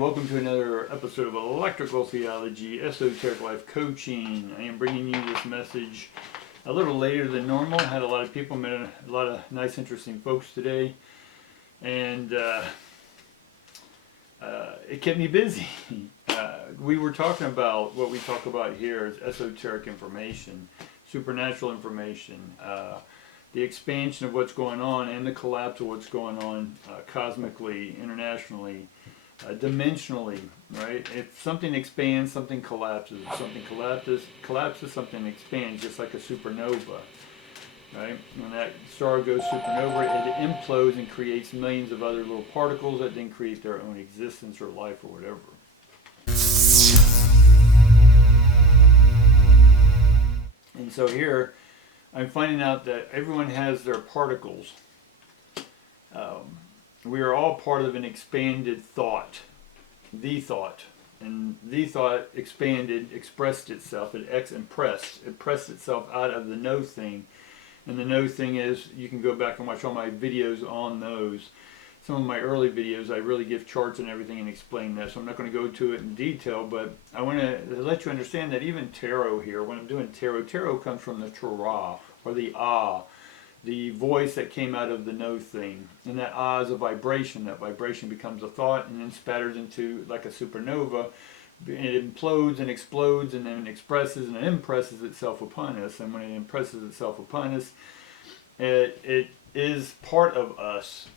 welcome to another episode of Electrical Theology, Esoteric Life Coaching. I am bringing you this message a little later than normal. Had a lot of people, met a lot of nice, interesting folks today, and it kept me busy. We were talking about what we talk about here is esoteric information, supernatural information, the expansion of what's going on and the collapse of what's going on cosmically, internationally, dimensionally, right? If something expands, something collapses. If something collapses, something expands, just like a supernova, right? When that star goes supernova, it implodes and creates millions of other little particles that then create their own existence or life or whatever. And so here, I'm finding out that everyone has their particles. We are all part of an expanded thought, the thought. And the thought expanded, expressed itself, it pressed itself out of the no thing. And the no thing is, you can go back and watch all my videos on those. Some of my early videos, I really give charts and everything and explain that. So I'm not going to go to it in detail, but I want to let you understand that even tarot here, when I'm doing tarot comes from the Torah, or the Ah, the voice that came out of the no thing. And that Ah is a vibration. That vibration becomes a thought and then spatters into, like a supernova. It implodes and explodes and then expresses and impresses itself upon us. And when it impresses itself upon us, it is part of us,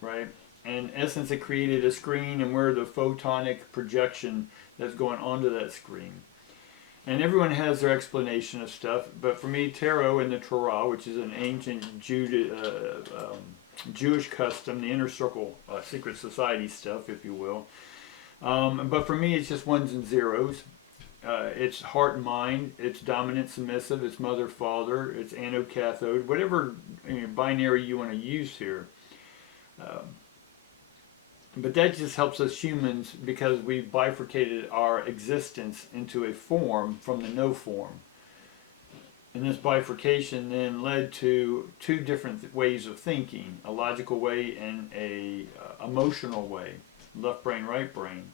right? In essence, it created a screen, and we're the photonic projection that's going onto that screen. And everyone has their explanation of stuff, but for me, tarot and the Torah, which is an ancient Jewish custom, the inner circle, secret society stuff, if you will. But for me, it's just ones and zeros. It's heart and mind, it's dominant, submissive, it's mother, father, it's anode, cathode, whatever binary you want to use here. But that just helps us humans because we bifurcated our existence into a form from the no form. And this bifurcation then led to two different ways of thinking, a logical way and a emotional way, left brain, right brain.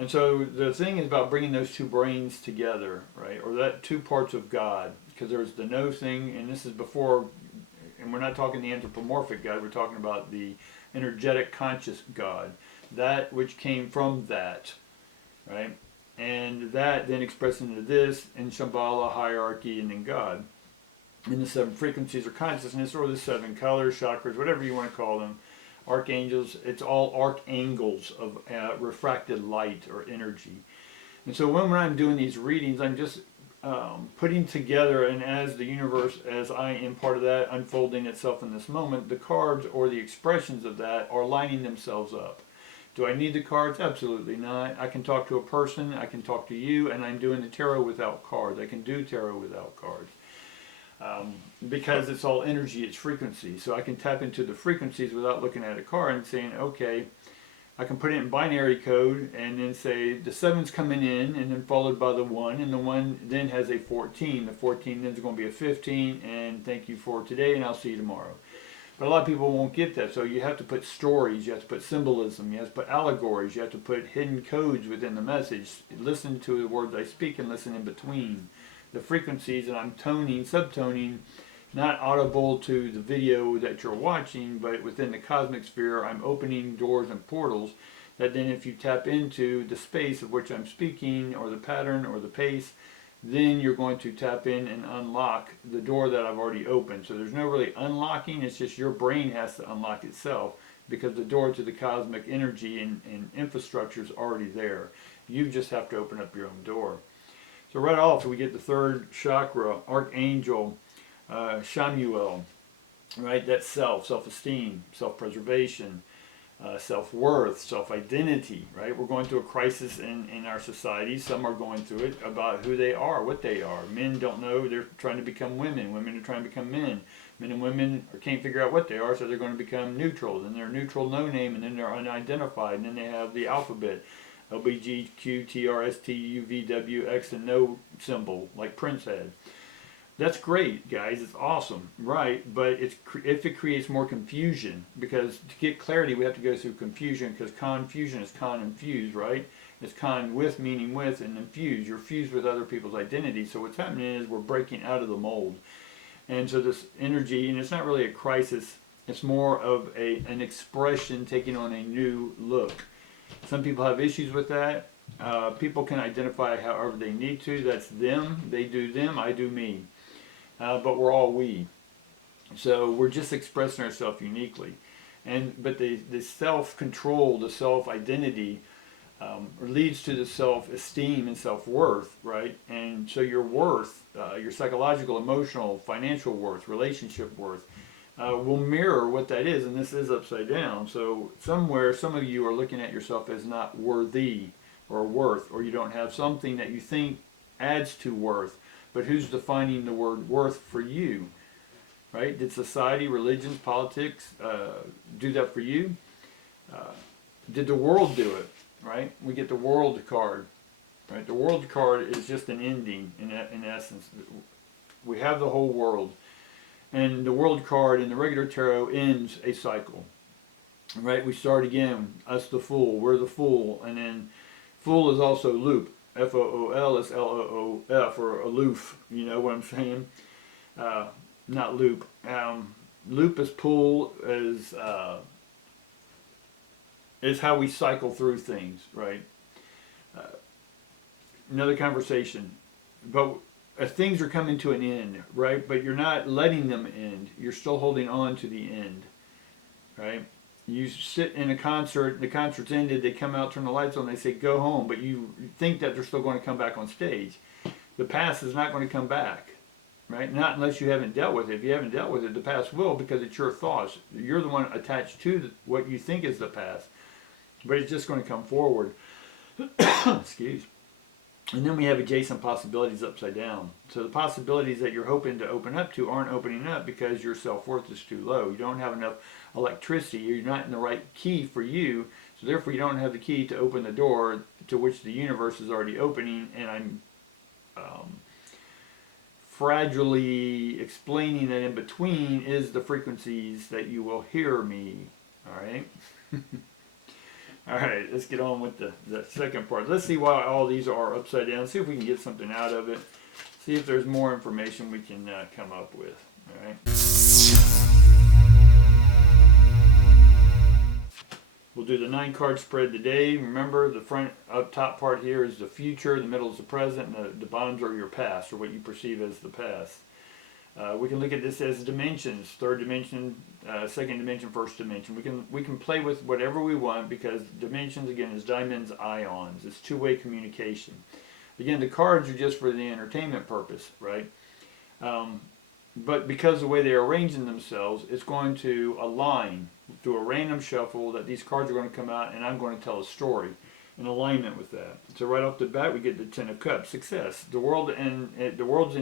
And so the thing is about bringing those two brains together, right? Or that two parts of God, because there's the no thing, and this is before, and we're not talking the anthropomorphic God, we're talking about the energetic conscious God, that which came from that, right? And that then expressed into this, in Shambhala, hierarchy, and then God. And the seven frequencies or consciousness, or the seven colors, chakras, whatever you want to call them, archangels, it's all archangles of refracted light or energy. And so when I'm doing these readings, I'm just putting together, and as the universe, as I am part of that unfolding itself in this moment, the cards or the expressions of that are lining themselves up. Do I need the cards? Absolutely not. I can talk to a person, I can talk to you, and I'm doing the tarot without cards. I can do tarot without cards. Because it's all energy, it's frequency. So I can tap into the frequencies without looking at a card and saying, okay, I can put it in binary code and then say the 7's coming in and then followed by the 1, and the 1 then has a 14. The 14 then is going to be a 15, and thank you for today and I'll see you tomorrow. But a lot of people won't get that, so you have to put stories, you have to put symbolism, you have to put allegories, you have to put hidden codes within the message. Listen to the words I speak and listen in between. The frequencies, and I'm toning, subtoning, not audible to the video that you're watching, but within the cosmic sphere, I'm opening doors and portals that then if you tap into the space of which I'm speaking, or the pattern, or the pace, then you're going to tap in and unlock the door that I've already opened. So there's no really unlocking, it's just your brain has to unlock itself because the door to the cosmic energy and infrastructure is already there. You just have to open up your own door. So right off, we get the third chakra, Archangel Shamuel, right? That's self-esteem, self-preservation, self-worth, self-identity, right? We're going through a crisis in our society. Some are going through it about who they are, what they are. Men don't know, they're trying to become women. Women are trying to become men. Men and women can't figure out what they are, so they're going to become neutral. Then they're neutral, no name, and then they're unidentified, and then they have the alphabet. LBGQ, TRST, UV, W, X, and no symbol, like Prince had. That's great, guys. It's awesome, right? But if it creates more confusion, because to get clarity, we have to go through confusion, because confusion is con infused, right? It's con with, meaning with, and infused. You're fused with other people's identity. So what's happening is we're breaking out of the mold. And so this energy, and it's not really a crisis, it's more of an expression taking on a new look. Some people have issues with that. People can identify however they need to. That's them. They do them. I do me. But we're all we. So we're just expressing ourselves uniquely. But the self-control, the self-identity leads to the self-esteem and self-worth, right? And so your worth, your psychological, emotional, financial worth, relationship worth, will mirror what that is, and this is upside down. So somewhere, some of you are looking at yourself as not worthy or worth, or you don't have something that you think adds to worth. But who's defining the word worth for you, right? Did society, religions, politics do that for you? Did the world do it, right? We get the world card, right? The world card is just an ending in essence. We have the whole world. And the world card in the regular tarot ends a cycle, right? We start again, us the fool, we're the fool, and then fool is also loop. F-O-O-L is L-O-O-F, or aloof, you know what I'm saying? Not loop. Loop is pull, is how we cycle through things, right? Another conversation. But things are coming to an end, right? But you're not letting them end. You're still holding on to the end, right? You sit in a concert, the concert's ended, they come out, turn the lights on, they say go home, but you think that they're still going to come back on stage. The past is not going to come back, right? Not unless you haven't dealt with it. If you haven't dealt with it, the past will, because it's your thoughts. You're the one attached to what you think is the past, but it's just going to come forward. Excuse. And then we have adjacent possibilities upside down. So the possibilities that you're hoping to open up to aren't opening up because your self-worth is too low. You don't have enough electricity. You're not in the right key for you. So therefore you don't have the key to open the door to which the universe is already opening. And I'm fragilely explaining that in between is the frequencies that you will hear me. All right? All right, let's get on with the second part. Let's see why all these are upside down. See if we can get something out of it. See if there's more information we can come up with. All right. We'll do the 9-card spread today. Remember, the front up top part here is the future, the middle is the present, and the bottoms are your past, or what you perceive as the past. We can look at this as dimensions: third dimension, second dimension, first dimension. We can play with whatever we want, because dimensions, again, is diamonds, ions. It's two-way communication. Again, the cards are just for the entertainment purpose, right? But because of the way they're arranging themselves, it's going to align through a random shuffle that these cards are going to come out, and I'm going to tell a story in alignment with that. So right off the bat, we get the Ten of Cups, success. The world's an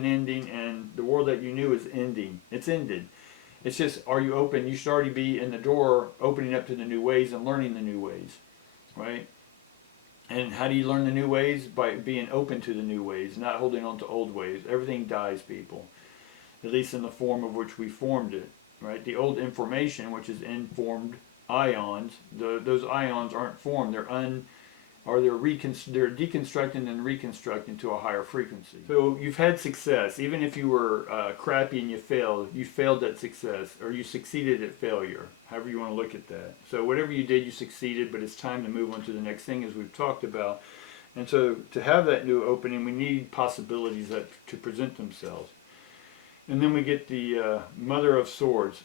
ending, and the world that you knew is ending. It's ended. It's just, are you open? You should already be in the door, opening up to the new ways and learning the new ways, right? And how do you learn the new ways? By being open to the new ways, not holding on to old ways. Everything dies, people, at least in the form of which we formed it, right? The old information, which is informed ions, those ions aren't formed. They're deconstructing and reconstructing to a higher frequency. So you've had success. Even if you were crappy and you failed at success, or you succeeded at failure, however you want to look at that. So whatever you did, you succeeded, but it's time to move on to the next thing, as we've talked about. And so to have that new opening, we need possibilities to present themselves. And then we get the Mother of Swords,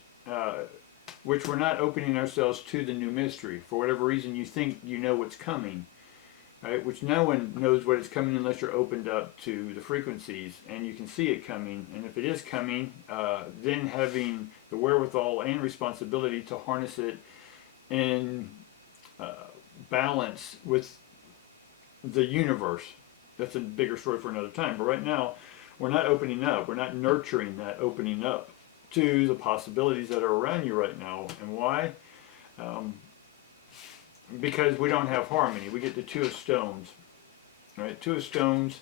which we're not opening ourselves to the new mystery. For whatever reason, you think you know what's coming. Right, which no one knows what is coming unless you're opened up to the frequencies, and you can see it coming. And if it is coming, then having the wherewithal and responsibility to harness it in balance with the universe. That's a bigger story for another time. But right now, we're not opening up. We're not nurturing that opening up to the possibilities that are around you right now. And why? Because we don't have harmony. We get the Two of Stones, right? Two of Stones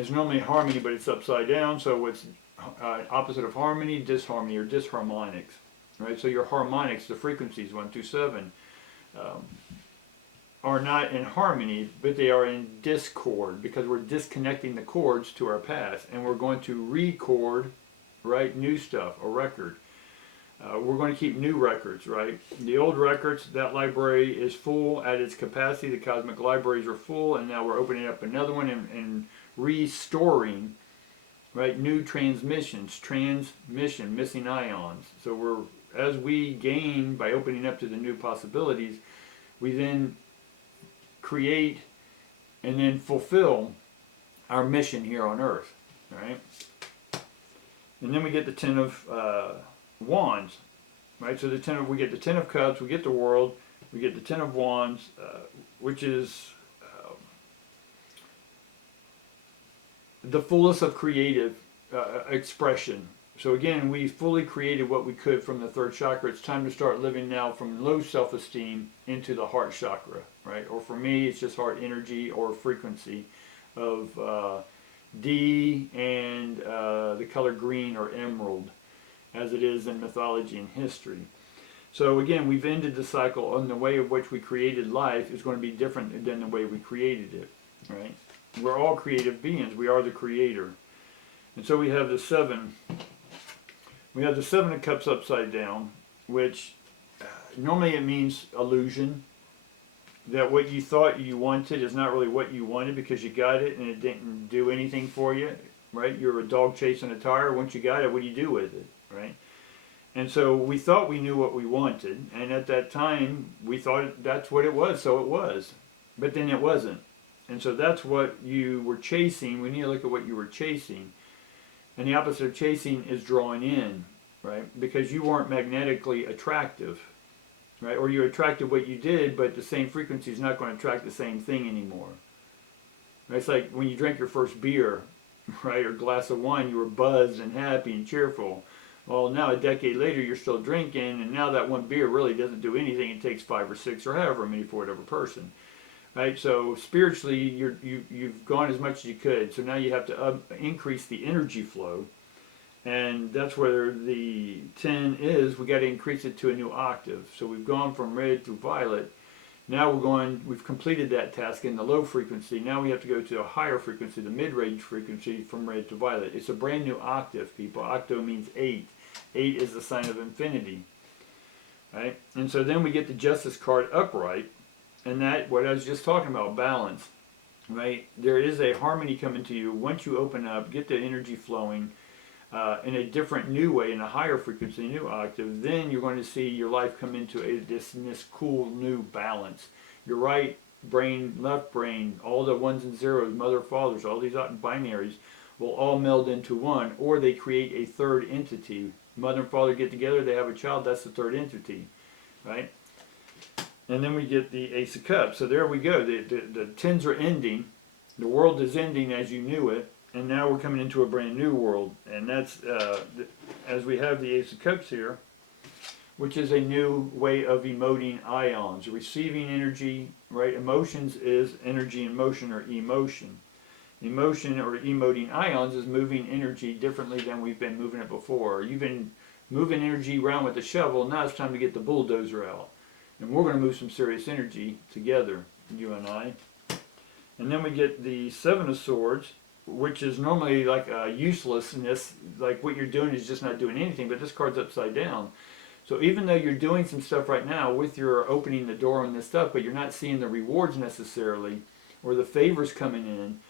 is normally harmony, but it's upside down. So what's opposite of harmony? Disharmony or disharmonics, right? So your harmonics, the frequencies 1 through 7, are not in harmony, but they are in discord, because we're disconnecting the chords to our past, and we're going to record, right, new stuff, a record. We're going to keep new records, right? The old records, that library is full at its capacity. The cosmic libraries are full, and now we're opening up another one and restoring, right, new transmissions, missing ions. So as we gain by opening up to the new possibilities, we then create and then fulfill our mission here on earth, right? And then we get the 10 of wands, right? So we get the 10 of cups, we get the world, we get the 10 of wands, which is the fullest of creative expression. So again, we fully created what we could from the third chakra. It's time to start living now from low self-esteem into the heart chakra, right? Or for me, it's just heart energy or frequency of D and the color green or emerald, as it is in mythology and history. So again, we've ended the cycle, and the way of which we created life is going to be different than the way we created it, right? We're all creative beings. We are the creator. And so we have the 7. We have the 7 of cups upside down, which normally it means illusion, that what you thought you wanted is not really what you wanted because you got it and it didn't do anything for you, right? You're a dog chasing a tire. Once you got it, what do you do with it, right? And so we thought we knew what we wanted, and at that time we thought that's what it was, so it was. But then it wasn't. And so that's what you were chasing. We need to look at what you were chasing. And the opposite of chasing is drawing in, right? Because you weren't magnetically attractive, right? Or you attracted what you did, but the same frequency is not going to attract the same thing anymore. Right? It's like when you drank your first beer, right, or glass of wine, you were buzzed and happy and cheerful. Well, now a decade later, you're still drinking, and now that one beer really doesn't do anything. It takes 5 or 6 or however many for whatever person. Right, so spiritually, you've gone as much as you could. So now you have to increase the energy flow, and that's where the 10 is. We got to increase it to a new octave. So we've gone from red to violet. Now we've completed that task in the low frequency. Now we have to go to a higher frequency, the mid-range frequency, from red to violet. It's a brand new octave, people. Octo means 8. 8 is the sign of infinity. Right, and so then we get the Justice card upright. And that, what I was just talking about, balance, right? There is a harmony coming to you once you open up, get the energy flowing in a different, new way, in a higher frequency, new octave. Then you're going to see your life come into this cool new balance. Your right brain, left brain, all the ones and zeros, mother, fathers, all these binaries will all meld into one, or they create a third entity. Mother and father get together, they have a child, that's the third entity, right? And then we get the Ace of Cups. So there we go. The 10s are ending. The world is ending as you knew it. And now we're coming into a brand new world. And that's, as we have the Ace of Cups here, which is a new way of emoting ions. Receiving energy, right? Emotions is energy in motion or emotion. Emotion or emoting ions is moving energy differently than we've been moving it before. You've been moving energy around with the shovel. Now it's time to get the bulldozer out. And we're going to move some serious energy together, you and I. And then we get the 7 of Swords, which is normally like a uselessness, like what you're doing is just not doing anything, but this card's upside down. So even though you're doing some stuff right now with your opening the door and this stuff, but you're not seeing the rewards necessarily, or the favors coming in,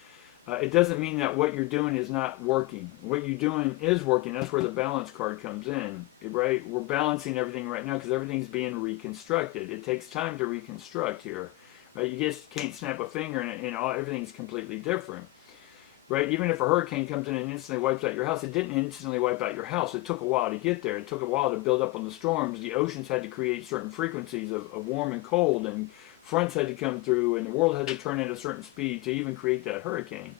it doesn't mean that what you're doing is not working. What you're doing is working. That's where the balance card comes in, right? We're balancing everything right now because everything's being reconstructed. It takes time to reconstruct here, right? You just can't snap a finger and everything's completely different, right? Even if a hurricane comes in and instantly wipes out your house, it didn't instantly wipe out your house. It took a while to get there. It took a while to build up on the storms. The oceans had to create certain frequencies of warm and cold, and fronts had to come through, and the world had to turn at a certain speed to even create that hurricane.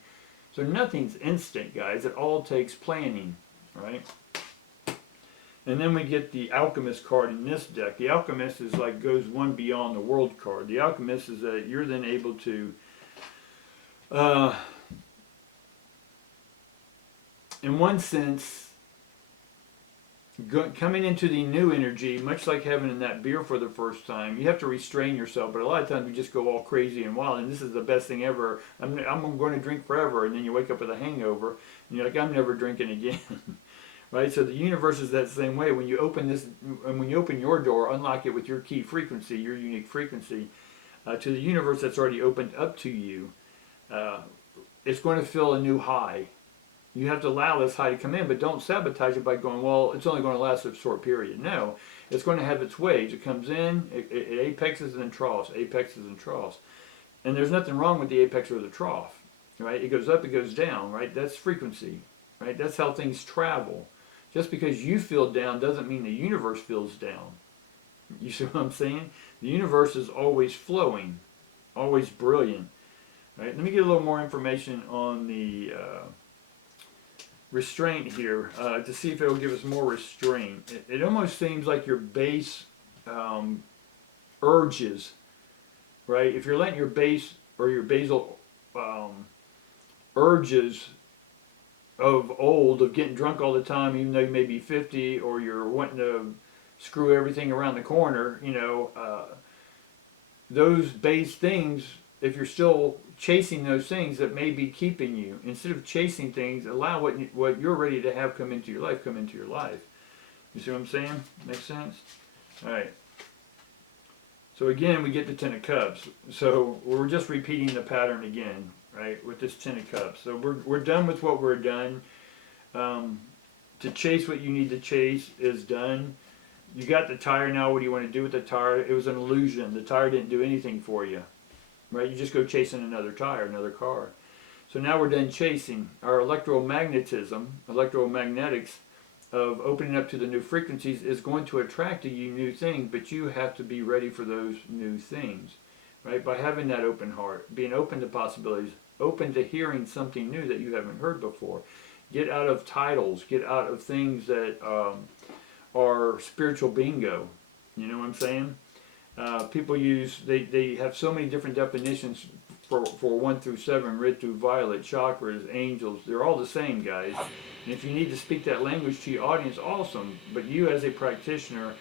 So nothing's instant, guys. It all takes planning, right? And then we get the Alchemist card in this deck. The Alchemist is like goes one beyond the world card. The Alchemist is that you're then able to in one sense, coming into the new energy, much like having that beer for the first time, you have to restrain yourself. But a lot of times we just go all crazy and wild, and this is the best thing ever. I'm going to drink forever, and then you wake up with a hangover, and you're like, I'm never drinking again. Right? So the universe is that same way. When you open this, and when you open your door, unlock it with your key frequency, your unique frequency, to the universe that's already opened up to you, it's going to feel a new high. You have to allow this high to come in, but don't sabotage it by going, well, it's only going to last a short period. No, it's going to have its waves. It comes in, it apexes and troughs, apexes and troughs. And there's nothing wrong with the apex or the trough, right? It goes up, it goes down, right? That's frequency, right? That's how things travel. Just because you feel down doesn't mean the universe feels down. You see what I'm saying? The universe is always flowing, always brilliant, right? Let me get a little more information on the restraint here to see if it will give us more restraint. It almost seems like your base urges, right? If you're letting your base or your basal urges of old, of getting drunk all the time, even though you may be 50, or you're wanting to screw everything around the corner, you know, those base things, if you're still chasing those things that may be keeping you, instead of chasing things, allow what you're ready to have come into your life, come into your life. You see what I'm saying? Makes sense? All right. So again, we get the Ten of Cups. So we're just repeating the pattern again, right, with this Ten of Cups. So we're done with what we're done. To chase what you need to chase is done. You got the tire now. What do you want to do with the tire? It was an illusion. The tire didn't do anything for you. Right? You just go chasing another tire, another car. So now we're done chasing. Our electromagnetism, electromagnetics of opening up to the new frequencies is going to attract to you new things, but you have to be ready for those new things. Right? By having that open heart, being open to possibilities, open to hearing something new that you haven't heard before. Get out of titles, get out of things that are spiritual bingo. You know what I'm saying? People use, they have so many different definitions for 1 through 7, red through violet, chakras, angels. They're all the same, guys. And if you need to speak that language to your audience, awesome. But you as a practitioner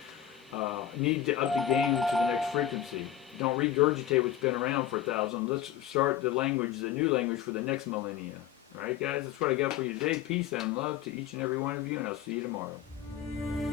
need to up the game to the next frequency. Don't regurgitate what's been around for 1,000. Let's start the language, the new language for the next millennia. All right, guys, that's what I got for you today. Peace and love to each and every one of you, and I'll see you tomorrow.